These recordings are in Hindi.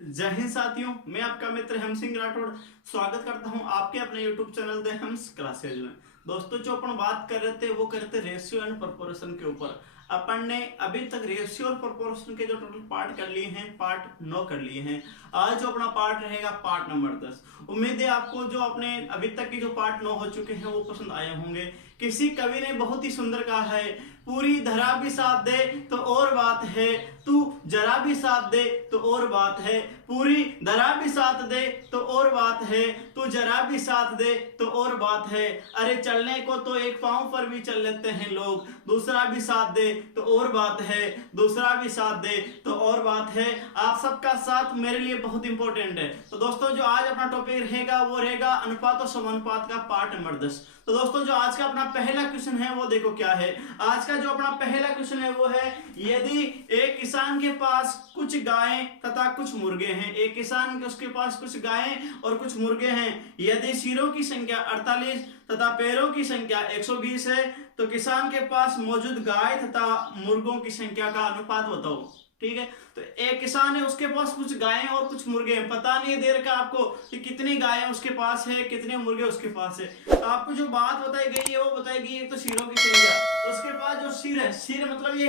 जय हिंद साथियों, मैं आपका मित्र हेम सिंह राठौड़ स्वागत करता हूं आपके अपने यूट्यूब चैनल द हेम्स क्लासेज में। दोस्तों, जो अपन बात कर रहे थे वो कर रहे थे रेशियो एंड प्रोपोर्शन के ऊपर। अपन ने अभी तक रेशियो और प्रोपोर्शन के जो टोटल पार्ट कर लिए हैं, पार्ट 9 कर लिए हैं। आज जो अपना पार्ट रहेगा पार्ट नंबर 10। उम्मीद है आपको जो अपने अभी तक के जो पार्ट 9 हो चुके हैं वो पसंद आए होंगे। किसी कवि ने बहुत ही सुंदर कहा है, पूरी धरा भी साथ दे तो और बात है, तू जरा भी साथ दे तो और बात है। पूरी धरा भी साथ दे तो और बात है, तू जरा भी साथ दे तो और बात है। अरे चलने को तो एक पांव पर भी चल लेते हैं लोग, दूसरा भी साथ दे तो और बात है, दूसरा भी साथ दे तो और बात है। आप सबका साथ मेरे लिए बहुत इंपॉर्टेंट है। तो दोस्तों, जो आज अपना टॉपिक रहेगा वो रहेगा अनुपात और समानुपात का पार्ट नंबर 10। तो दोस्तों, जो आज का अपना पहला क्वेश्चन है वो देखो क्या है। आज का जो अपना पहला क्वेश्चन है वो है, यदि एक किसान के पास कुछ गायें तथा कुछ मुर्गे हैं, एक किसान के उसके पास कुछ गायें और कुछ मुर्गे हैं, यदि सिरों की संख्या 48 तथा पैरों की संख्या 120 है, तो किसान के पास मौजूद गाय तथा मुर्गों की संख्या का अनुपात बताओ। ठीक है, तो एक किसान है, उसके पास कुछ गायें और कुछ मुर्गे हैं। पता नहीं है दे रखा आपको कि कितनी गायें उसके पास है, कितने मुर्गे उसके पास है। तो आपको जो बात बताई गई है वो बताएगी एक तो सिरों की संख्या, उसके बाद जो सिर है, सिर मतलब ये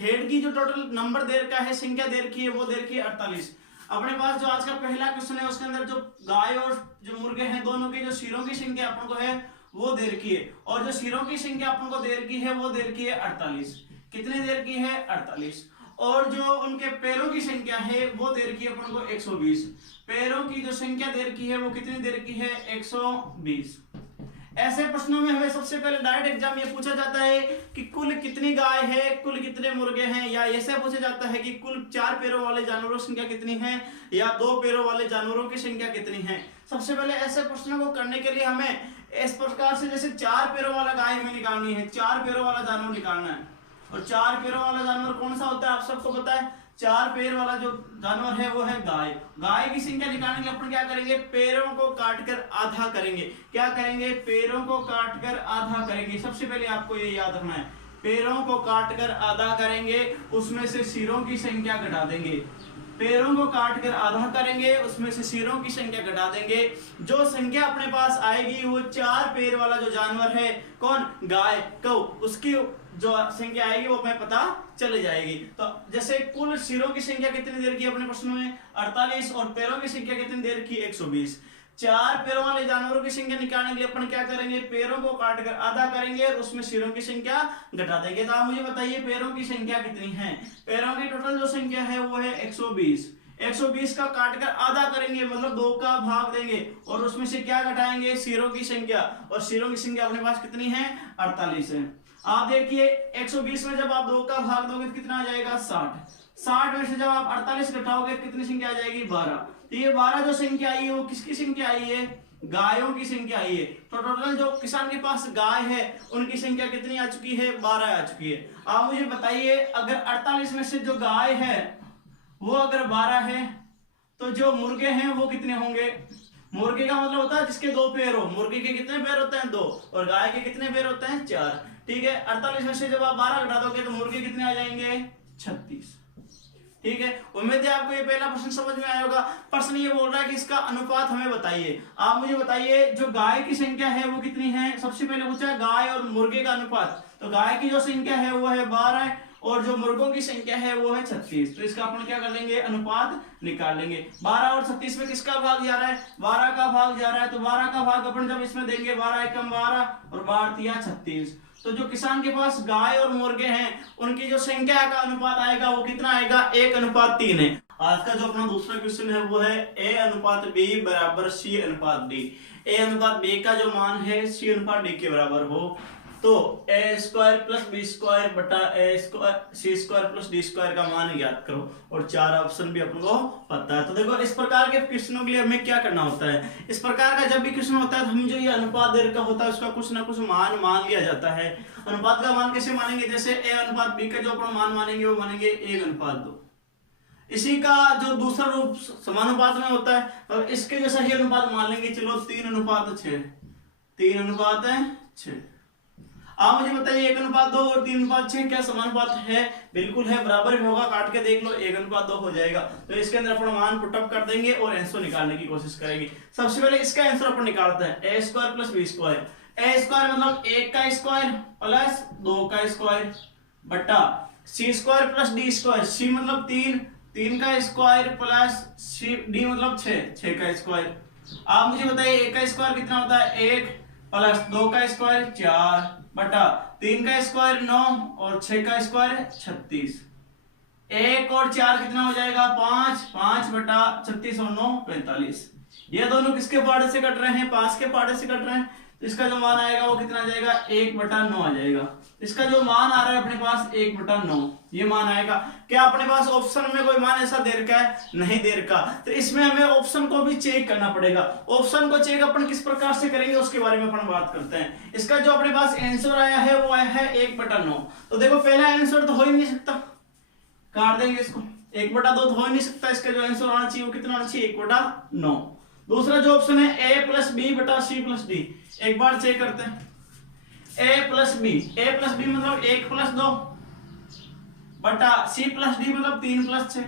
हेड की जो टोटल नंबर दे रखा है, संख्या दे रखी है, वो दे रखी है 48। अपने पास जो आज का पहला क्वेश्चन है उसके अंदर जो गाय और जो मुर्गे हैं दोनों के जो सिरों की संख्या अपन को है वो दे रखी है, और जो सिरों की संख्या अपन को दे रखी है वो दे रखी है 48। कितने दे रखी है? 48। और जो उनके पैरों की संख्या है वो दे रखी है अपन को 120। पैरों की जो संख्या दे रखी है वो कितनी दे रखी है? 120। ऐसे प्रश्नों में हमें सबसे पहले डायरेक्ट एग्जाम ये पूछा जाता है कि कुल कितनी गाय है, कुल कितने मुर्गे हैं, या ऐसे पूछा जाता है कि कुल 4 पैरों वाले जानवरों की संख्या कितनी है या 2 पैरों वाले जानवरों की संख्या कितनी है। सबसे पहले ऐसे प्रश्नों को करने के लिए हमें इस प्रकार से, जैसे 4 पैरों वाला गाय हमें निकालनी है, 4 पैरों वाला जानवर निकालना है। और 4 पैरों वाला जानवर कौन सा होता है आप सबको पता है। 4 पैर वाला जो जानवर है वो है गाय। गाय की संख्या निकालने के लिए अपन क्या करेंगे? पैरों को काटकर आधा करेंगे। क्या करेंगे? पैरों को काटकर आधा करेंगे। सबसे पहले आपको ये याद रखना है, पैरों को काटकर आधा करेंगे, उसमें से सिरों की संख्या घटा देंगे। पैरों को काटकर आधा करेंगे, उसमें से सिरों की संख्या घटा देंगे। जो संख्या अपने पास आएगी वो 4 पैर वाला जो जानवर है, कौन? गाय, गौ, उसकी जो संख्या आएगी वो हमें पता चल जाएगी। तो जैसे कुल सिरों की संख्या कितनी दे रखी है अपने प्रश्न में? 48, और पैरों की संख्या कितनी दे रखी है? 120। 4 पैरों वाले जानवरों की संख्या निकालने के लिए अपन क्या करेंगे? पैरों को काटकर आधा करेंगे और उसमें सिरों की संख्या घटा देंगे। तो आप मुझे बताइए पैरों की संख्या कितनी है? पैरों की टोटल जो संख्या है वो है 120। 120 का काटकर आधा करेंगे, मतलब 2 का भाग देंगे, और उसमें से क्या घटाएंगे? सिरों की संख्या। और सिरों की संख्या अपने पास कितनी है? 48 है। आप देखिए 120 में जब आप 2 का भाग दोगे तो कितना आ जाएगा? 60। 60 में से जब आप 48 घटाओगे कितनी संख्या आ जाएगी? 12। तो ये 12 जो संख्या आई है वो किसकी संख्या आई है? गायों की संख्या आई है। तो टोटल जो किसान के पास गाय है उनकी संख्या कितनी आ चुकी है? 12 आ चुकी है। आप मुझे बताइए, अगर 48 में से जो गाय है वो अगर 12 है तो जो मुर्गे हैं वो कितने होंगे? मुर्गे का मतलब होता है जिसके 2 पैर हो। मुर्गे के कितने पैर होते हैं? 2। और गाय के कितने पैर होते हैं? 4। ठीक है, 48 में से जब आप 12 घटा दोगे तो मुर्गे कितने आ जाएंगे? 36। ठीक है, उम्मीद है आपको ये पहला प्रश्न समझ में आया होगा। प्रश्न ये बोल रहा है कि इसका अनुपात हमें बताइए। आप मुझे बताइए जो गाय की संख्या है वो कितनी है। सबसे पहले पूछा है गाय और मुर्गे का अनुपात, तो गाय की जो संख्या है वो है 12 और जो मुर्गों की संख्या है वो है 36। तो इसका अपन क्या कर लेंगे? अनुपात निकाल लेंगे। 12 और 36 में किसका भाग जा रहा है? 12 का भाग जा रहा है। तो 12 का भाग अपन जब इसमें देंगे, 12 एकम 12 और 12 36। तो जो किसान के पास गाय और मुर्गे हैं उनकी जो संख्या का अनुपात आएगा वो कितना आएगा? 1:3 है। आज का जो अपना दूसरा क्वेश्चन है वो है A/B बराबर C/D। A/B का जो मान है C/D के बराबर हो तो A² + B² बटा C² + D² का मान ज्ञात करो। और 4 ऑप्शन भी अपन को पता है। तो देखो, इस प्रकार के क्वेश्चनों के लिए हमें क्या करना होता है? इस प्रकार का जब भी क्वेश्चन होता है तो हम जो ये अनुपात दे रखा होता है उसका कुछ ना कुछ मान मान लिया जाता है। अनुपात का मान कैसे मानेंगे? जैसे A/B का जो अपन मान मानेंगे वो मानेंगे 1:2। इसी का जो दूसरा रूप समानुपात में होता है, और इसके जैसा ही अनुपात मान लेंगे, चलो 3:6। 3:6। आप मुझे बताइए 1:2 और 3:6 क्या समानुपात है? बिल्कुल है, बराबर भी होगा, काट के देख लो 1:2 हो जाएगा। तो इसके अंदर अपन मान पुटअप कर देंगे और आंसर निकालने की कोशिश करेंगे। सबसे पहले इसका आंसर अपन निकालते हैं, a² + b²। a² मतलब 1 का स्क्वायर प्लस 2 का स्क्वायर बटा c² + d²। c मतलब 3 का स्क्वायर प्लस d मतलब 6 का स्क्वायर। आप मुझे बताइए 1 का स्क्वायर कितना होता है? 1 प्लस 2 का स्क्वायर 4 बटा 3 का स्क्वायर 9 और 6 का स्क्वायर 36। 1 और 4 कितना हो जाएगा? 5 बटा 36 और 9 45। ये दोनों किसके पार्ट से कट रहे हैं? 5 के पार्ट से कट रहे हैं। तो इसका जो मान आएगा वो कितना आ जाएगा? 1/9 आ जाएगा। इसका जो मान आ रहा है अपने पास 1/9 ये मान आएगा। क्या अपने पास ऑप्शन में कोई मान ऐसा दे रखा है? नहीं दे रखा। तो इसमें हमें ऑप्शन को भी चेक करना पड़ेगा। ऑप्शन को चेक अपन किस प्रकार से करेंगे उसके बारे में अपन बात करते हैं। इसका जो अपने पास आंसर आया है वो आया है 1/9। तो देखो पहला आंसर तो हो ही नहीं सकता, काट देंगे इसको। 1/2 तो हो ही नहीं सकता। इसका जो आंसर आना चाहिए वो कितना आना चाहिए? 1/9। दूसरा जो ऑप्शन है a + b बटा c + d, एक बार चेक करते हैं। a + b मतलब 1 + 2 बटा c + d मतलब 3 + 6।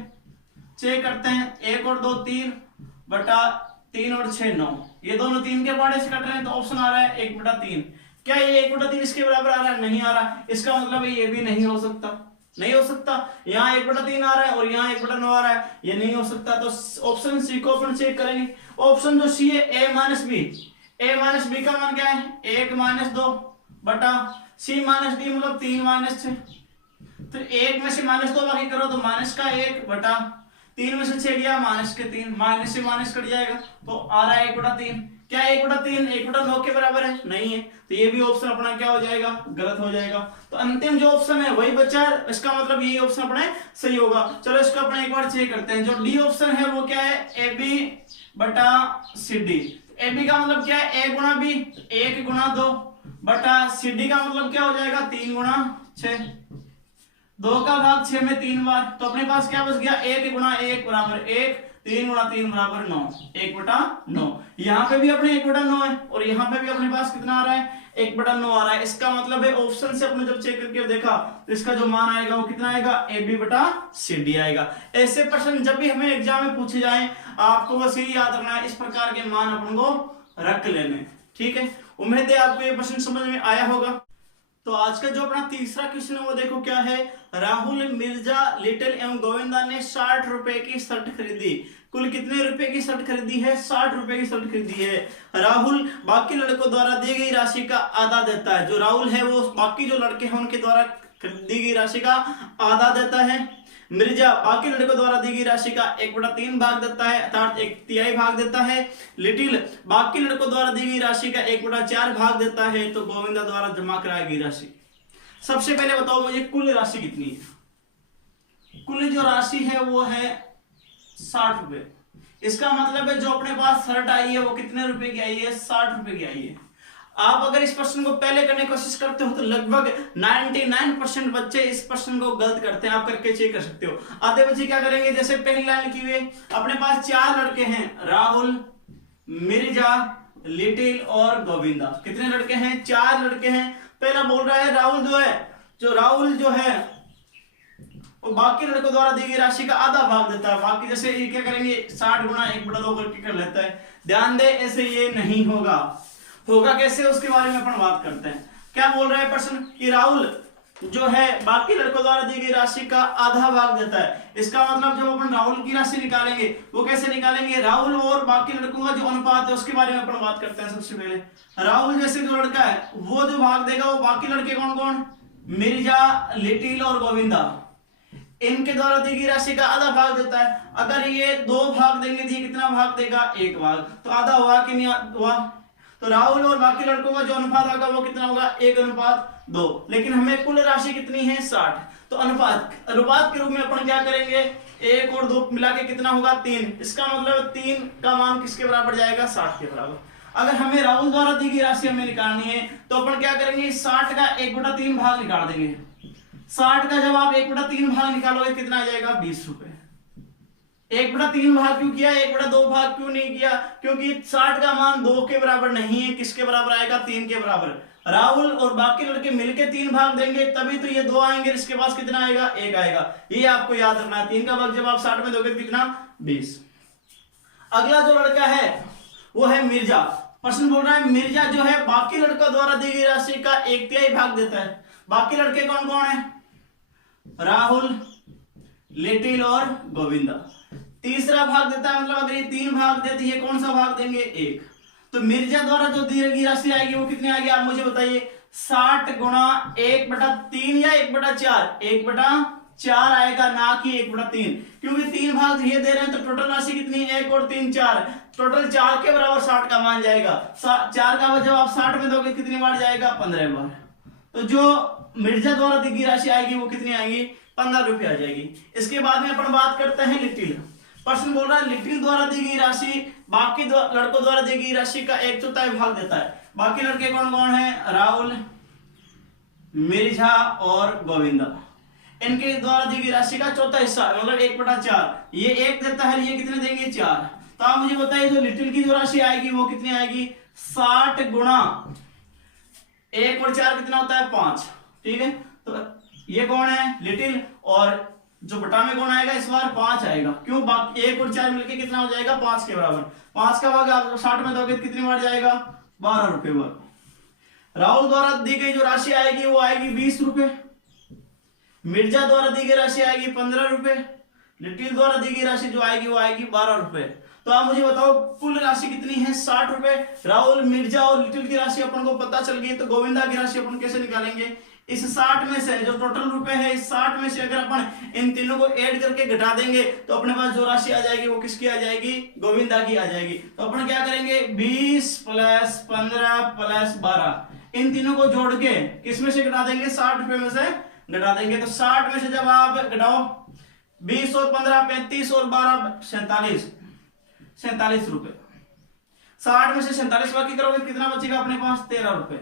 चेक करते हैं, 1 और 2 3 बटा 3 और 6 9। ये दोनों 3 के पार्ट से कट रहे हैं तो ऑप्शन आ रहा है 1/3। क्या ये 1/3 इसके बराबर आ रहा है? नहीं आ रहा। इसका मतलब ये भी नहीं हो सकता, नहीं हो सकता। यहाँ 1/3 आ रहा है और यहाँ 1/9 आ रहा है, ये नहीं हो सकता। तो ऑप्शन सी को अपन चेक करेंगे। ऑप्शन जो सी है a - b, का मान क्या है? 1 - 2 बटा c - d मतलब 3 - 6। तो 1 में से -2 बाकी करो तो -1 बटा 3 में से 6 गया -3, माइनस से माइनस कट जाएगा तो आ रहा है 1/3। क्या 1/3 1/9 के बराबर है? नहीं है। तो ये भी ऑप्शन अपना क्या हो जाएगा? गलत हो जाएगा। तो अंतिम जो ऑप्शन है वही बचा है, इसका मतलब यही ऑप्शन अपना सही होगा। चलो इसको अपना एक बार चेक करते हैं। जो डी ऑप्शन है वो क्या है? AB बटा CD। AB का मतलब क्या है? a गुणा b, 1 गुणा 2 बटा CD का मतलब क्या हो जाएगा? 3 गुणा 6। 2 का भाग 6 में 3 बार, तो अपने पास क्या बच गया? 1 गुणा 1 बराबर 1, 3 गुणा 3 बराबर 9, 1/9। यहाँ पे भी अपने 1/9 है और यहाँ पे भी अपने पास कितना आ रहा है? 1/9 आ रहा है। इसका मतलब है ऑप्शन से अपने जब चेक करके देखा तो इसका जो मान आएगा वो कितना आएगा? AB बटा CD आएगा। ऐसे प्रश्न जब भी हमें एग्जाम में पूछे जाए आपको बस यही याद रखना है, इस प्रकार के मान अपन को रख लेने। ठीक है, उम्मीद है आपको ये प्रश्न समझ में आया होगा। तो आज का जो अपना तीसरा क्वेश्चन है वो देखो क्या है। राहुल, मिर्जा, लिटिल एवं गोविंदा ने 60 रुपए की शर्ट खरीदी। कुल कितने रुपए की शर्ट खरीदी है? 60 रुपए की शर्ट खरीदी है। राहुल बाकी लड़कों द्वारा दी गई राशि का आधा देता है। जो राहुल है वो बाकी जो लड़के हैं उनके द्वारा दी गई राशि का आधा देता है। मिर्जा बाकी लड़कों द्वारा दी गई राशि का 1/3 भाग देता है, अर्थात 1/3 भाग देता है। लिटिल बाकी लड़कों द्वारा दी गई राशि का 1/4 भाग देता है। तो गोविंदा द्वारा जमा कराई गई राशि। सबसे पहले बताओ मुझे कुल राशि कितनी है? कुल जो राशि है वो है 60 रुपए। इसका मतलब है जो अपने पास शर्ट आई है वो कितने रुपए की आई है? 60 रुपए की आई है। आप अगर इस प्रश्न को पहले करने की कोशिश करते हो तो लगभग 99% बच्चे इस प्रश्न को गलत करते हैं। आप करके चेक कर सकते हो। आधे बच्चे क्या करेंगे? जैसे पहली लाइन लिखी हुई है, अपने पास 4 लड़के हैं, राहुल, मिर्जा, लिटिल और गोविंदा। कितने लड़के हैं? 4 लड़के हैं। पहला बोल रहा है राहुल जो है वो बाकी लड़कों द्वारा दी गई राशि का आधा भाग देता है। बाकी जैसे ये क्या करेंगे? 60 गुणा 1/2 करके कर लेता है। ध्यान दे, ऐसे ये नहीं होगा। होगा कैसे उसके बारे में अपन बात करते हैं। क्या बोल रहा है प्रश्न कि राहुल जो है बाकी लड़कों द्वारा दी गई राशि का आधा भाग देता है। इसका मतलब जब अपन राहुल की राशि निकालेंगे वो कैसे निकालेंगे? राहुल और बाकी लड़कों का जो अनुपात है उसके बारे में अपन बात करते हैं। सबसे पहले राहुल जैसे जो लड़का है वो जो भाग देगा वो बाकी लड़के कौन कौन? मिर्जा, लिटिल और गोविंदा, इनके द्वारा दी गई राशि का आधा भाग देता है। अगर ये 2 भाग देंगे तो ये कितना भाग देगा? 1 भाग। तो आधा हुआ कि नहीं हुआ? तो राहुल और बाकी लड़कों का जो अनुपात होगा वो कितना होगा? 1/2। लेकिन हमें कुल राशि कितनी है? 60। तो अनुपात के रूप में अपन क्या करेंगे? 1 और 2 मिला के कितना होगा? 3। इसका मतलब 3 का मान किसके बराबर जाएगा? 60 के बराबर। अगर हमें राहुल द्वारा दी गई राशि हमें निकालनी है तो अपन क्या करेंगे? 60 का 1/3 भाग निकाल देंगे। 60 का जब आप 1/3 भाग निकालोगे कितना आ जाएगा? 20 रुपए। 1/3 भाग क्यों किया? 1/2 भाग क्यों नहीं किया? क्योंकि 60 का मान 2 के बराबर नहीं है। किसके बराबर आएगा? 3 के बराबर। राहुल और बाकी लड़के मिलके 3 भाग देंगे तभी तो ये 2 आएंगे, इसके पास कितना आएगा 1 आएगा। ये आपको याद रखना है। 3 का भाग जब आप 60 में दोगे तो कितना 20। अगला जो लड़का है वो है मिर्जा। प्रश्न बोल रहा है मिर्जा जो है बाकी लड़कों द्वारा दी गई राशि का 1/3 भाग देता है। बाकी लड़के कौन कौन है? राहुल, लिटिल और गोविंदा। तीसरा भाग देता है, मतलब अगर ये 3 भाग देती है कौन सा भाग देंगे 1। तो मिर्जा द्वारा जो दी गई राशि आएगी वो कितनी आएगी आप मुझे बताइए। 60 गुणा 1/3 या 1/4? 1/4 आएगा, ना कि 1/3, क्योंकि 3 भाग ये दे रहे हैं तो टोटल राशि कितनी 1 और 3 4, टोटल 4 के बराबर 60 का मान जाएगा। 4 का जब आप 60 में दोगे कितनी बार जाएगा 15 बार। तो जो मिर्जा द्वारा दी गई राशि आएगी वो कितनी आएगी 15 रुपये आ जाएगी। इसके बाद में अपन बात करते हैं लिटिल। प्रश्न बोल रहा है लिटिल द्वारा दी गई राशि बाकी लड़कों द्वारा दी गई राशि का 1/4 भाग देता है। बाकी लड़के कौन कौन है? राहुल, मिर्जा और गोविंदा। इनके द्वारा दी गई राशि का 1/4 हिस्सा मतलब 1/4 ये 1 देता है, ये कितने देंगे 4। तो आप मुझे बताइए जो लिटिल की जो राशि आएगी वो कितनी आएगी 60 गुणा 1 और 4 कितना होता है 5। ठीक है, तो ये कौन है लिटिल, और जो बटा में कौन आएगा इस बार 5 आएगा। क्यों? बाकी 1 और 4 मिलके कितना हो जाएगा 5 के बराबर। 5 का भाग आप 60 में दोगे कितनी बार जाएगा 12 रुपए बार। राहुल द्वारा दी गई जो राशि आएगी वो आएगी 20 रुपए। मिर्जा द्वारा दी गई राशि आएगी 15 रुपए। लिटिल द्वारा दी गई राशि जो आएगी वो आएगी 12 रुपए। तो आप मुझे बताओ कुल राशि कितनी है 60 रुपए। राहुल, मिर्जा और लिटिल की राशि अपन को पता चल गई, तो गोविंदा की राशि अपन कैसे निकालेंगे? इस 60 में से जो टोटल रुपए है इस 60 में से अगर अपन इन तीनों को ऐड करके घटा देंगे तो अपने पास जो राशि आ जाएगी वो किसकी आ जाएगी? गोविंदा की आ जाएगी। तो अपन क्या करेंगे 20 + 15 + 12 इन तीनों को जोड़ के किस में से घटा देंगे 60 रुपए में से घटा देंगे। तो 60 में से जब आप घटाओ 20 और 15 35 और 12 47 रुपए। 60 में से 47 बाकी करोगे कितना बचेगा अपने पास 13 रुपए।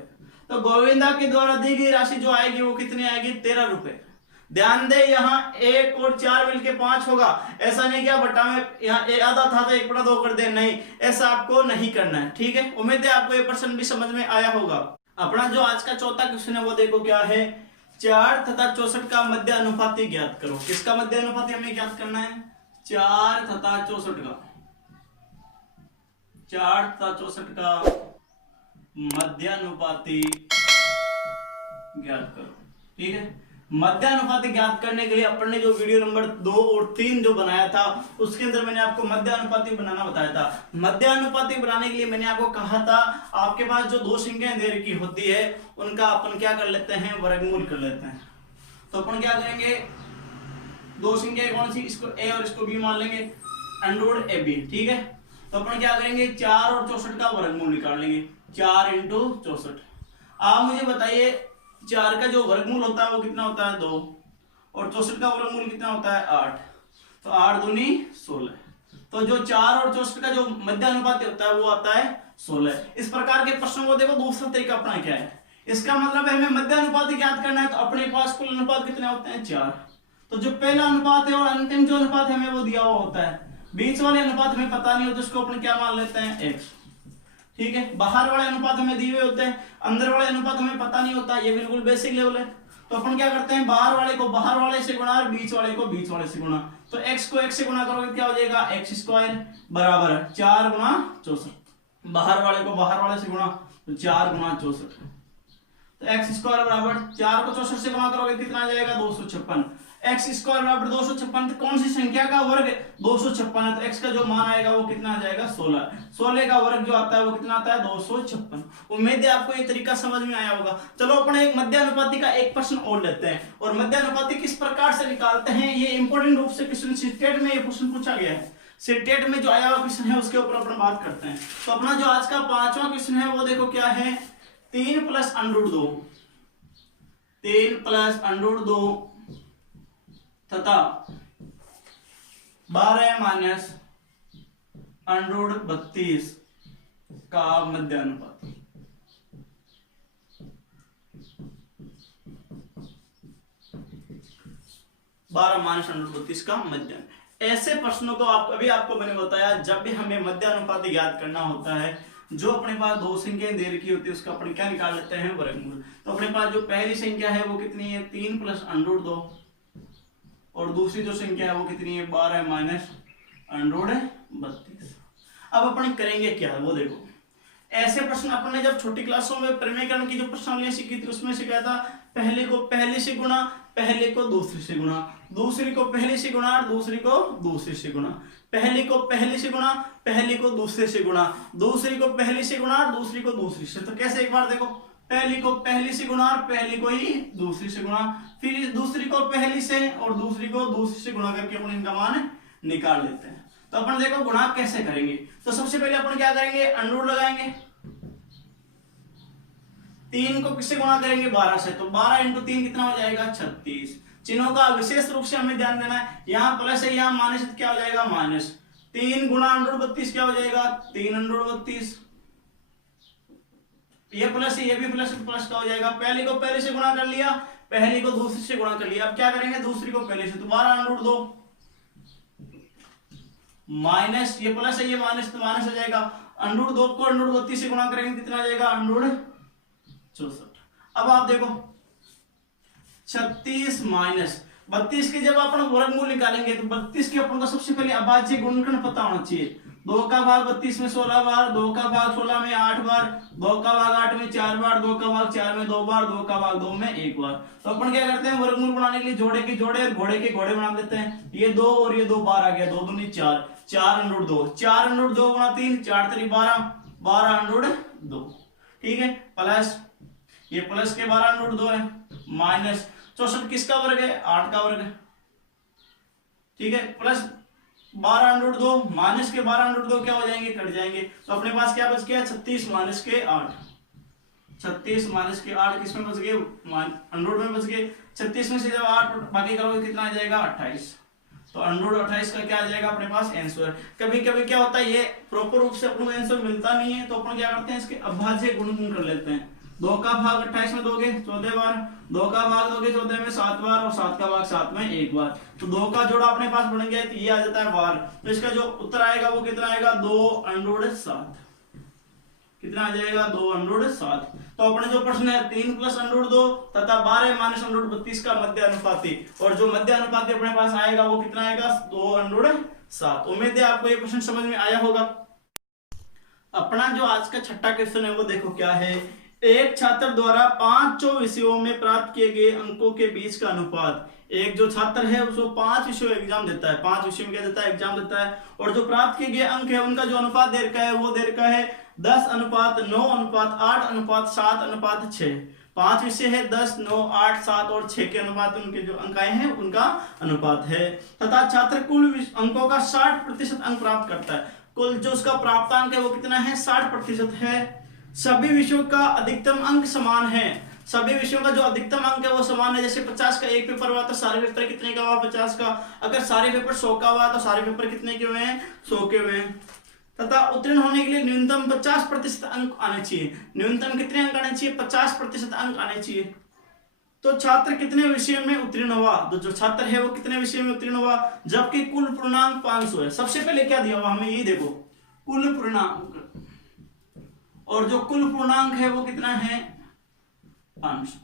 तो गोविंदा के द्वारा दी गई राशि जो आएगी वो कितनी आएगी 13 रुपए। ध्यान दे यहाँ 1 और 4 मिलके 5 होगा। ऐसा नहीं क्या बट्टा में यहाँ आधा था तो 1/2 कर दे, नहीं ऐसा आपको नहीं करना है। ठीक है, उम्मीद है आपको ये प्रश्न भी समझ में आया होगा। अपना जो आज का चौथा क्वेश्चन है वो देखो क्या है। 4 तथा 64 का मध्य अनुपाती ज्ञात करो। किसका मध्य अनुपाती हमें ज्ञात करना है? 4 तथा 64 का। 4 तथा 64 का मध्यानुपाती ज्ञात करो। ठीक है, मध्यानुपाती ज्ञात करने के लिए अपन ने जो वीडियो नंबर 2 और 3 जो बनाया था उसके अंदर मैंने आपको मध्यानुपाती बनाना बताया था। मध्यानुपाती बनाने के लिए मैंने आपको कहा था आपके पास जो 2 संख्याएं दे रखी होती है उनका अपन क्या कर लेते हैं वर्गमूल कर लेते हैं। तो अपन क्या करेंगे 2 संख्याएं कौन सी, इसको a और इसको b मान लेंगे √ab। ठीक है, तो अपन क्या करेंगे 4 और 64 का वर्गमूल निकाल लेंगे। 4 × 64। आप मुझे बताइए 4 का जो वर्गमूल होता है वो कितना होता है 2 और 64 का वर्गमूल कितना होता है 8। तो 8 दूनी 16। तो जो 4 और 64 का जो मध्यानुपाती होता है वो आता है 16। इस प्रकार के प्रश्नों को देखो दूसरा तरीका अपना क्या है। इसका मतलब है हमें मध्यानुपाती ज्ञात करना है तो अपने पास कुल अनुपात कितने होते हैं 4। तो जो पहला अनुपात है और अंतिम जो अनुपात है हमें वो दिया हुआ होता है। बीच वाले अनुपात हमें पता नहीं होता, उसको अपन क्या मान लेते हैं x। ठीक है, बाहर वाले अनुपात हमें दिए हुए होते हैं, अंदर वाले अनुपात हमें पता नहीं होता, ये बिल्कुल बेसिक लेवल है। तो अपन क्या करते हैं बाहर वाले को बाहर वाले से गुणा और बीच वाले को बीच वाले से गुणा। तो x को x से गुणा करोगे क्या हो जाएगा x² बराबर 4 × 64। बाहर वाले को बाहर वाले से गुणा तो 4 × 64। तो x² बराबर 4 को 64 से गुणा करोगे कितना आ जाएगा 256। x² बराबर 256। तो कौन सी संख्या का वर्ग 256 है, तो x का जो मान आएगा वो कितना आ जाएगा 16। 16 का वर्ग जो आता है वो कितना आता है 256। उम्मीद है आपको ये तरीका समझ में आया होगा। चलो अपन एक मध्यानुपाती का एक प्रश्न और लेते हैं, और मध्यानुपाती किस प्रकार से निकालते हैं ये इंपॉर्टेंट रूप से क्वेश्चन सीटेट में ये प्रश्न पूछा गया है। सीटेट में जो आया हुआ क्वेश्चन है उसके ऊपर अपन बात करते हैं। तो अपना जो आज का 5वां क्वेश्चन है वो देखो क्या है। 3 + √2 3 + √2 तथा 12 - √32 का मध्यानुपात। का मध्यानुपात। ऐसे प्रश्नों को आप अभी आपको मैंने बताया जब भी हमें मध्यानुपाती ज्ञात करना होता है जो अपने पास दो संख्याएं दे रखी होती है उसका अपन क्या निकाल लेते हैं, वर्गमूल। तो अपने पास जो पहली संख्या है वो कितनी है, 3 प्लस अंडर 2, और दूसरी जो संख्या है वो कितनी है, 12 माइनस अंडर 32। अब अपन करेंगे क्या, वो देखो। ऐसे प्रश्न अपन ने जब छोटी क्लासों में प्रमेयकरण की जो प्रश्नावलियां सीखी थी उसमें सिखाया था, पहले को पहले से गुणा, पहले को दूसरे से गुणा, दूसरी को पहले से गुणा और दूसरी को दूसरे से गुणा, पहली को पहले से गुणा, पहली को दूसरे से गुणा, दूसरी को पहले से गुणा और दूसरी को दूसरी से। तो कैसे, एक बार देखो, पहली को पहली से गुणा और पहली को ही दूसरी से गुणा, फिर दूसरी को पहली से और दूसरी को दूसरी से गुणा करके अपन इनका मान निकाल लेते हैं। तो अपन देखो गुणा कैसे करेंगे। तो सबसे पहले अपन क्या करेंगे, अंडर लगाएंगे, 3 को किससे गुणा करेंगे, 12 से। तो 12 इंटू 3 कितना हो जाएगा, 36। चिन्हों का विशेष रूप से हमें ध्यान देना है, यहाँ प्लस है यहाँ माइनस, क्या हो जाएगा माइनस। 3 गुणा अंडर 32 क्या हो जाएगा, 3 अंडर 32। ये प्लस है, ये भी प्लस, प्लस का हो जाएगा। पहले को पहले से गुणा कर लिया, पहली को दूसरी से गुणा कर लिया। अब क्या करेंगे, दूसरी को पहले से, तो 12 अंडर 2 माइनस, ये प्लस है ये माइनस, तो माइनस हो जाएगा। अंडर 2 को अंडर 32 से गुणा करेंगे कितना आ जाएगा, अंडर 64। अब आप देखो 36 माइनस 32 के जब अपन वर्गमूल निकालेंगे तो 32 के अपन को सबसे पहले अभाज्य गुणनखंड पता होना चाहिए। 2 का भाग 32 में 16 बार, 2 का भाग 16 में 8 बार, 2 का भाग 8 में 4 बार, 2 का भाग 4 में 2 बार, 2 का भाग 2 में 1 बार। तो अपन क्या करते हैं, वर्गमूल बनाने के लिए जोड़े के जोड़े और घोड़े के घोड़े बना देते हैं। ये 2 और ये 2 बार आ गया, 2 दूनी 4, 4 अंडर 2, 4 अंडर 2 गुणा 3, 4 3 12, 12 अंडर 2। ठीक है, प्लस ये प्लस के 12 अंडर 2 है, माइनस 64 किसका वर्ग है, 8 का वर्ग है। ठीक है, प्लस 12 अंडर 2 माइनस के 12 अंडर 2 क्या हो जाएंगे, कट जाएंगे। तो अपने पास क्या बच गया, 36 माइनस के 8, 36 माइनस के 8 किस में बच गए, अंडर में बच गए। 36 में से जब 8 बाकी करोगे कितना आ जाएगा, 28। तो अंडर 28 का क्या आ जाएगा अपने पास आंसर। कभी कभी क्या होता है, ये प्रॉपर रूप से अपन को आंसर मिलता नहीं है, तो अपन क्या करते हैं, इसके अभाज्य गुणन कर लेते हैं। 2 का भाग 28 में दोगे 14 बार, 2 का भाग दोगे 14 में 7 बार, और 7 का भाग 7 में 1 बार। तो 2 का जोड़ा अपने पास बन गया, तो ये आ जाता है बार। तो इसका जो उत्तर आएगा वो कितना आएगा, 2 अंडर 7। कितना आ जाएगा, 2 अंडर 7। तो अपने जो प्रश्न है 3 प्लस अंडर 2 तथा 12 माइनस अंडर 32 का मध्य अनुपाती, और जो मध्य अनुपाती अपने पास आएगा वो कितना आएगा, 2 अंडर 7। उम्मीद है आपको ये प्रश्न समझ में आया होगा। अपना जो आज का छठा क्वेश्चन है वो देखो क्या है। एक छात्र द्वारा 5 विषयों में प्राप्त किए गए अंकों के बीच का अनुपात। एक जो छात्र है उसको 5 विषयों एग्जाम देता है, 5 विषयों में क्या देता है, एग्जाम देता है, और जो प्राप्त किए गए अंक है उनका जो अनुपात दे रखा है वो दे रखा है 10 अनुपात 9 अनुपात 8 अनुपात 7 अनुपात 6। 5 विषय है, 10 9 8 7 और 6 के अनुपात उनके जो अंक आए हैं उनका अनुपात है। तथा छात्र कुल अंकों का 60% अंक प्राप्त करता है। कुल जो उसका प्राप्तांक है वो कितना है, 60% है। सभी विषयों का अधिकतम अंक समान है। सभी विषयों का जो अधिकतम अंक है वो समान है। जैसे 50 का एक पेपर हुआ तो सारे पेपर कितने का हुआ, 50 का। अगर सारे पेपर 100 का हुआ तो सारे पेपर कितने के हुए हैं, 100 के हुए हैं। तथा उत्तीर्ण होने के लिए न्यूनतम 50% अंक आने चाहिए। न्यूनतम कितने अंक आने चाहिए, 50% अंक आने चाहिए। तो छात्र कितने विषय में उत्तीर्ण हुआ, तो जो छात्र है वो कितने विषय में उत्तीर्ण हुआ, जबकि कुल पूर्णांक 500 है। सबसे पहले क्या दिया हुआ हमें, ये देखो कुल पूर्णांक, और जो कुल पूर्णांक है वो कितना है, 500।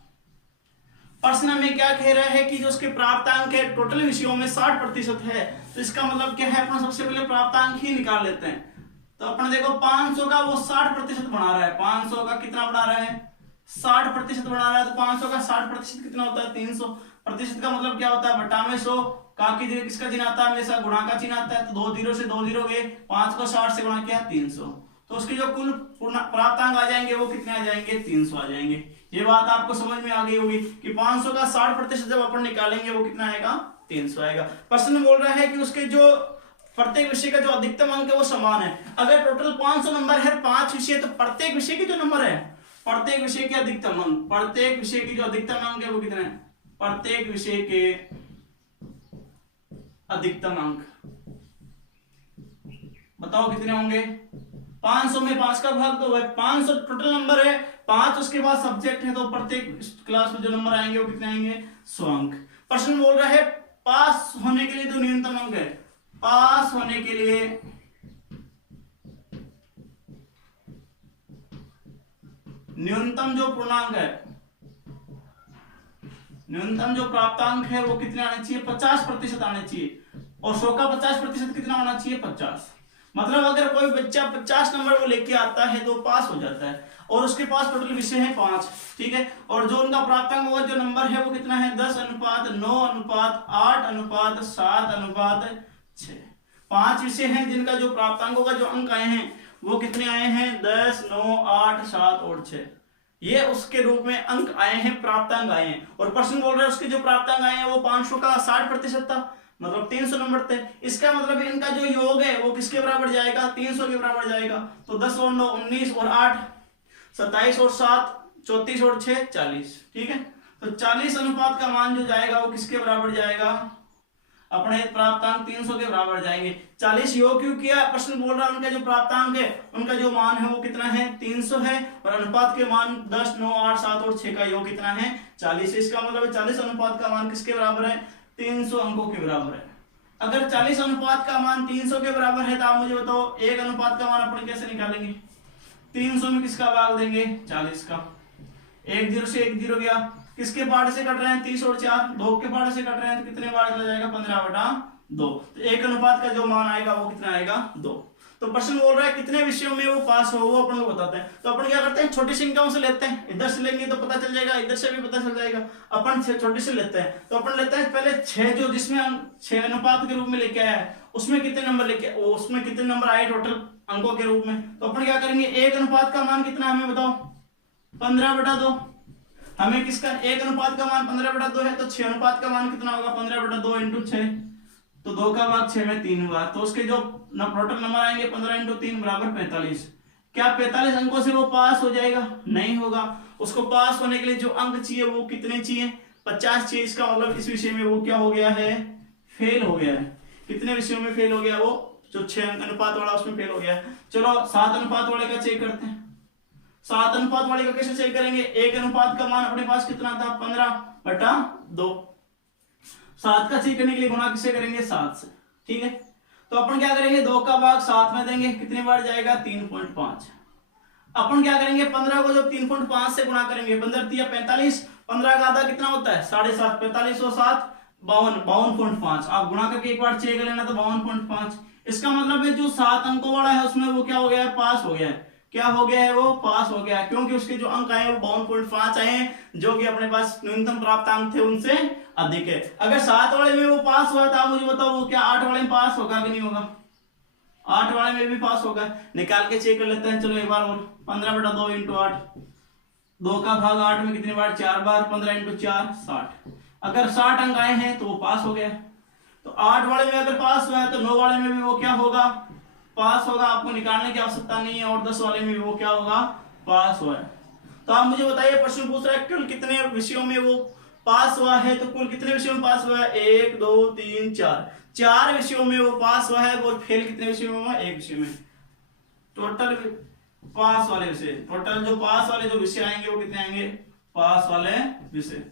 प्रश्न में क्या कह रहा है कि जो उसके प्राप्तांक है टोटल विषयों में 60% है। तो इसका मतलब क्या है, अपना सबसे पहले प्राप्तांक ही निकाल लेते हैं। तो अपना देखो 500 का वो 60% बना रहा है, 500 का कितना बना रहा है, 60% बना रहा है। तो 500 का 60% कितना होता है, 300। प्रतिशत का मतलब क्या होता है, बटा में 100। का की जगह किसका चिन्ह आता है, हमेशा गुणा का चिन्ह आता है। तो 2 0 से 2 0 गए, 5 को 60 से गुणा किया 300। तो उसके जो कुल प्राप्तांक आ जाएंगे वो कितने आ जाएंगे, 300 आ जाएंगे। ये बात आपको समझ में आ गई होगी कि 500 का 60% जब अपन निकालेंगे वो कितना आएगा, 300 आएगा। प्रश्न बोल रहा है कि उसके जो प्रत्येक विषय का जो अधिकतम अंक है वो समान है। अगर टोटल 500 नंबर है, 5 विषय, तो प्रत्येक विषय के जो नंबर है, प्रत्येक विषय के अधिकतम अंक, प्रत्येक विषय की जो अधिकतम अंक है वो कितने हैं, प्रत्येक विषय के अधिकतम अंक बताओ कितने होंगे। 500 में 5 का भाग दो भाई, 500 टोटल नंबर है, 5 उसके बाद सब्जेक्ट है, तो प्रत्येक क्लास में जो नंबर आएंगे वो कितने आएंगे, 100 अंक। प्रश्न बोल रहा है पास होने के लिए जो न्यूनतम अंक है, पास होने के लिए न्यूनतम जो पूर्णांक है, न्यूनतम जो प्राप्तांक है वो कितने आने चाहिए, 50% आने चाहिए। और 100 का 50% कितना होना चाहिए, 50। मतलब अगर कोई बच्चा 50 नंबर वो लेके आता है तो पास हो जाता है। और उसके पास टोटल विषय है 5, ठीक है। और जो उनका प्राप्तांक होगा, जो नंबर है वो कितना है, 10:9:8:7:6। 5 विषय हैं जिनका जो प्राप्तांकों का जो अंक आए हैं वो कितने आए हैं, 10, 9, 8, 7 और 6। ये उसके रूप में अंक आए हैं, प्राप्तांक आए हैं। और प्रश्न बोल रहे हैं उसके जो प्राप्तांक आए हैं वो 500 का 60% था, मतलब 300 नंबर थे। इसका मतलब इनका जो योग है वो किसके बराबर जाएगा, 300 के बराबर जाएगा। तो 10 और 9 19 और 8 27 और 7 34 और 6 40, ठीक है। तो 40 अनुपात का मान जो जाएगा वो किसके बराबर जाएगा, अपने प्राप्तांक 300 के बराबर जाएंगे। 40 योग क्यों किया, प्रश्न बोल रहा है उनका जो प्राप्तांक है उनका जो मान है वो कितना है, 300 है। और अनुपात के मान 10, 9, 8, 7 और 6 का योग कितना है, 40। इसका मतलब 40 अनुपात का मान किसके बराबर है, 300 अंकों के बराबर है। अगर 40 अनुपात का मान 300 के बराबर है तो आप मुझे बताओ 1 अनुपात का मान अपन कैसे निकालेंगे। 300 में किसका भाग देंगे, 40 का। 1 0 से 1 0 गया। किसके पार्ट से कट रहे हैं, 30 और 4, 2 के पार्ट से कट रहे हैं तो कितने बार चला जाएगा, 15/2। तो 1 अनुपात का जो मान आएगा वो कितना आएगा, 2। तो प्रश्न बोल रहा है कितने विषयों में वो पास हो, वो अपन को बताते हैं। तो अपन क्या करते हैं, छोटी संख्याओं से लेते हैं। इधर से लेंगे तो पता चल जाएगा, इधर से भी पता चल जाएगा। अपन छोटी से लेते हैं। तो अपन लेते हैं पहले 6, जो जिसमें 6 अनुपात के रूप में लेके आया है उसमें कितने नंबर लेके, उसमें कितने नंबर आए टोटल अंकों के रूप में। तो अपन क्या करेंगे, 1 अनुपात का मान कितना हमें बताओ, 15/2। हमें किसका 1 अनुपात का मान 15/2 है, तो 6 अनुपात का मान कितना होगा, 15/2 × 6। तो 2 का भाग 6 में 3 बार, तो उसके जो टोटल नंबर आएंगे 15 × 3 = 45। क्या 45 अंकों से वो पास हो जाएगा, नहीं होगा। उसको पास होने के लिए जो अंक चाहिए वो कितने चाहिए, 50 चाहिए। इसका मतलब इस विषय में वो क्या हो गया है, फेल हो गया है। कितने विषयों में फेल हो गया, वो जो 6 अंक अनुपात वाला उसमें फेल हो गया है। चलो 7 अनुपात वाले का चेक करते हैं। 7 अनुपात वाले का कैसे चेक करेंगे, 1 अनुपात का मान अपने पास कितना था, 15/2। 7 का चेक करने के लिए गुणा किससे करेंगे, 7 से, ठीक है। तो अपन क्या करेंगे, 2 का भाग 7 में देंगे, कितने बार जाएगा, 3.5। अपन क्या करेंगे, 15 को जब 3.5 से गुणा करेंगे, 15 × 45, 15 का आधा कितना होता है, 7.5, 45 और 7 52.5। आप गुणा करके एक बार चेक कर लेना, तो 52.5। इसका मतलब है जो 7 अंकों वाला है उसमें वो क्या हो गया है, पास हो गया है। क्या हो गया है, वो पास हो गया है, क्योंकि उसके जो अंक आए वो 52.5 आए हैं, जो कि अपने पास न्यूनतम प्राप्तांक थे उनसे अधिक है। अगर 7 वाले में वो पास हुआ था, मुझे बताओ वो क्या 8 वाले में पास होगा कि नहीं होगा, 8 वाले में भी पास होगा। निकाल के चेक कर लेते हैं, चलो एक बार और। 15/2 × 8, 2 का भाग 8 में कितनी बार, 4 बार, 15 × 4 60। अगर 60 अंक आए हैं तो वो पास हो गया। तो 8 वाले में अगर पास हुआ है तो 9 वाले में भी वो क्या होगा, पास होगा। आपको निकालने की आवश्यकता नहीं है। और 10 वाले में भी वो क्या होगा, पास हुआ है। तो आप मुझे बताइए, प्रश्न पूछ रहा है कुल कितने विषयों में वो पास हुआ है। तो कुल कितने विषयों में पास हुआ है, 1 2 3 4, 4 विषयों में वो पास हुआ है। और फेल कितने विषयों में हुआ, 1 विषय में। टोटल पास वाले विषय, टोटल जो पास वाले जो विषय आएंगे वो कितने आएंगे, पास वाले विषय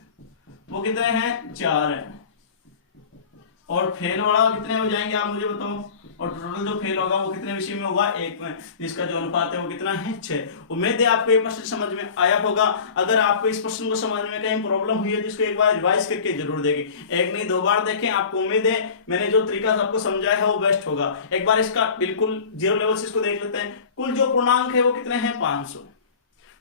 वो कितने हैं, 4 है। और फेल वाला कितने हो जाएंगे, आप मुझे बताओ। और टोटल जो फेल होगा वो कितने विषय में होगा, 1 में, जिसका जो अनुपात है वो कितना है, 6। उम्मीद है आपको ये प्रश्न समझ में आया होगा। अगर आपको इस प्रश्न को समझने में कहीं प्रॉब्लम हुई है तो इसको एक बार रिवाइज करके जरूर देखें। 1 नहीं 2 बार देखें। आपको उम्मीद है मैंने जो तरीका आपको समझाया है वो बेस्ट होगा। एक बार इसका बिल्कुल 0 लेवल से इसको देख लेते हैं। कुल जो पूर्णांक है वो कितने हैं, 500,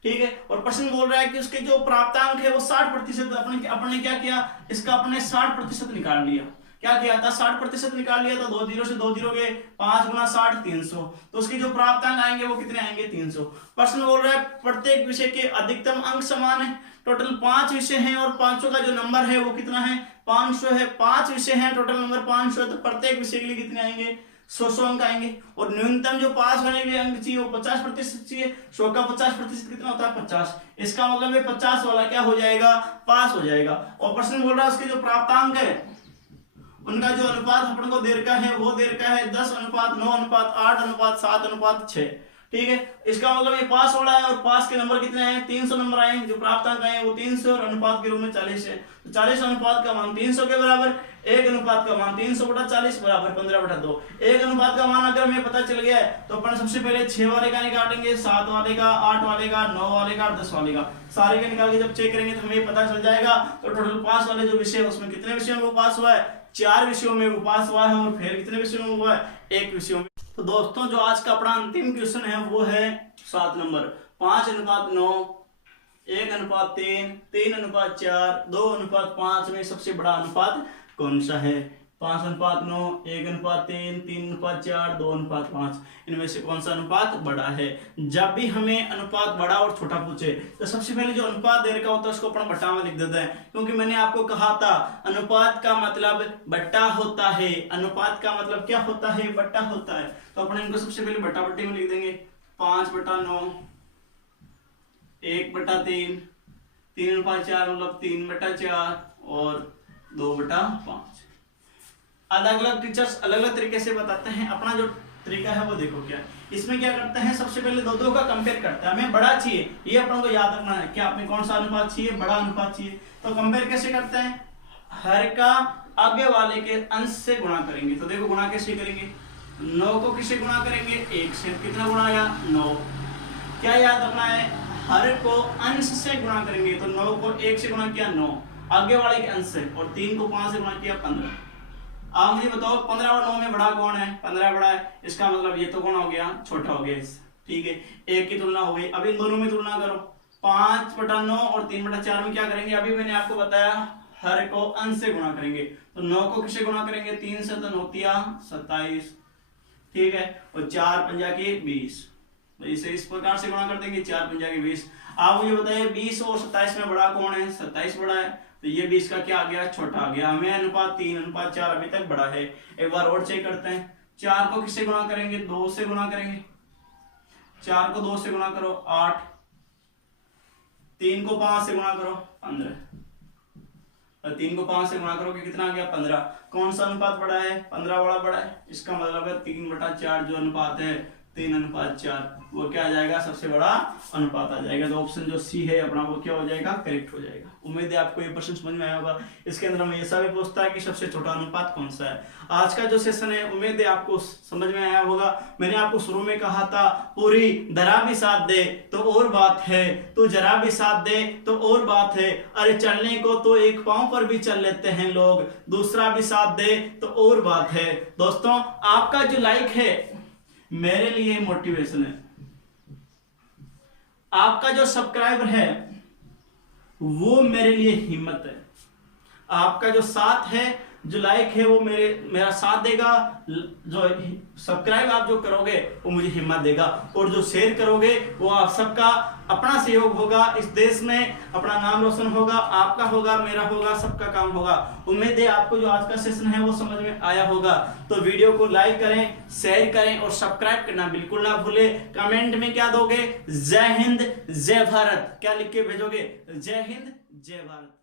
ठीक है। और प्रश्न बोल रहा है कि उसके जो प्राप्तांक है वो 60%। अपने क्या किया, इसका अपने 60% निकाल लिया। क्या किया था, 60% निकाल लिया। तो 2 0 से 2 0 गए, 5 × 60 300। तो उसके जो प्राप्तांक आएंगे वो कितने आएंगे, 300। प्रश्न बोल रहा है प्रत्येक विषय के अधिकतम अंक समान है। टोटल 5 विषय हैं और 500 का जो नंबर है वो कितना है, 500 है। 5 विषय हैं, टोटल नंबर 500 है। तो प्रत्येक विषय के लिए कितने आएंगे, 100 अंक आएंगे। और न्यूनतम जो पास होने के लिए अंक चाहिए वो 50% चाहिए। 100 का 50% कितना होता है, 50। इसका मतलब है 50 वाला क्या हो जाएगा, पास हो जाएगा। और प्रश्न बोल रहा है उसके जो प्राप्तांक है उनका जो अनुपात अपन को दे रखा है वो दे रखा है 10:9:8:7:6, ठीक है। इसका मतलब ये पास हो रहा है। और पास के नंबर कितने हैं, 300 नंबर आए। जो प्राप्तांक आए वो 300 और अनुपात के रूप में 40 है। तो 40 अनुपात का मान 300 के बराबर, 1 अनुपात का मान 300/40 बराबर 15/2। 1 अनुपात का मान अगर हमें पता चल गया है तो अपन सबसे पहले 6 वाले का निकालेंगे, 7 वाले का, 8 वाले का, 9 वाले का और 10 वाले का, सारे का निकाल के जब चेक करेंगे तो हमें पता चल जाएगा। तो टोटल पास वाले जो विषय है उसमें कितने विषयों में वो पास हुआ है, 4 विषयों में वो पास हुआ है। और फिर कितने विषयों में हुआ है, 1 विषयों में। तो दोस्तों जो आज का अपना अंतिम क्वेश्चन है वो है 7 नंबर, 5:9, 1:3, 3:4, 2:5 में सबसे बड़ा अनुपात कौन सा है? 5:9, 1:3, 3:4, 2:5, इनमें से कौन सा अनुपात बड़ा है? जब भी हमें अनुपात बड़ा और छोटा पूछे तो सबसे पहले जो अनुपात दे रखा होता है उसको अपन बट्टा में लिख देते हैं, क्योंकि मैंने आपको कहा था अनुपात का मतलब बट्टा होता है। अनुपात का मतलब क्या होता है? बट्टा होता है। तो अपन इनको सबसे पहले बट्टा बट्टी में लिख देंगे। 5/9, 1/3, 3/4 मतलब 3/4 और 2/5। अलग अलग टीचर्स अलग अलग तरीके से बताते हैं। अपना जो तरीका है वो देखो क्या, इसमें क्या करते हैं, सबसे पहले दो का कंपेयर करते हैं। हमें बड़ा चाहिए, ये अपन को याद रखना है कि आपने कौन सा अनुपात चाहिए, बड़ा अनुपात चाहिए। तो कंपेयर कैसे करते हैं, हर का आगे वाले के अंश से गुणा करेंगे। तो देखो गुणा कैसे करेंगे, 9 को किससे गुणा करेंगे, 1 से। कितना गुणा आया, 9। क्या याद रखना है, हर को अंश से गुणा करेंगे। तो 9 को 1 से गुणा किया 9 आगे वाले के अंश से, और 3 को 5 से गुणा किया 15। आप मुझे बताओ 15 और 9 में बड़ा कौन है? 15 बड़ा है, इसका मतलब ये तो कौन हो गया, छोटा हो गया इस, ठीक है। 1 की तुलना हो गई। अब इन दोनों में तुलना करो, 5/9 और 3/4 में क्या करेंगे, अभी मैंने आपको बताया हर को अंश से गुणा करेंगे। तो 9 को किससे गुणा करेंगे, 3 से, तो 9 27, ठीक है। और 4 पंजा के 20, इसे इस प्रकार से गुणा कर देंगे, 4 पंजा के 20। आप मुझे बताइए 20 और 27 में बड़ा कौन है, 27 बड़ा है। तो ये 20 का क्या आ गया, छोटा आ गया। हमें अनुपात 3:4 अभी तक बड़ा है। एक बार और चेक करते हैं। 4 को किससे गुणा करेंगे, 2 से गुणा करेंगे। 4 को 2 से गुणा करो 8, 3 को 5 से गुणा करो 15, और 3 को 5 से गुणा करो कि कितना आ गया, 15। कौन सा अनुपात बड़ा है, 15 बड़ा है। इसका मतलब है 3/4 जो अनुपात है, 3:4, वो क्या आ जाएगा, सबसे बड़ा अनुपात आ जाएगा। तो ऑप्शन जो सी है अपना वो क्या हो जाएगा, करेक्ट हो जाएगा। उम्मीद है आपको ये प्रश्न समझ में आया होगा। इसके अंदर हमें ऐसा भी पूछता है कि सबसे छोटा अनुपात कौन सा है। आज का जो सेशन है उम्मीद है आपको समझ में आया होगा। मैंने आपको शुरू में कहा था पूरी धरा भी साथ दे तो और बात है, तो जरा भी साथ दे तो और बात है। अरे चलने को तो एक पांव पर भी चल लेते हैं लोग, दूसरा भी साथ दे तो और बात है। दोस्तों आपका जो लाइक है मेरे लिए मोटिवेशन है, आपका जो सब्सक्राइबर है वो मेरे लिए हिम्मत है, आपका जो साथ है, जो लाइक है वो मेरा साथ देगा, जो सब्सक्राइब आप जो करोगे वो मुझे हिम्मत देगा, और जो शेयर करोगे वो आप सबका अपना सहयोग होगा। इस देश में अपना नाम रोशन होगा, आपका होगा, मेरा होगा, सबका काम होगा। उम्मीद है आपको जो आज का सेशन है वो समझ में आया होगा। तो वीडियो को लाइक करें, शेयर करें और सब्सक्राइब करना बिल्कुल ना भूलें। कमेंट में क्या दोगे, जय हिंद जय भारत, क्या लिख के भेजोगे, जय हिंद जय भारत।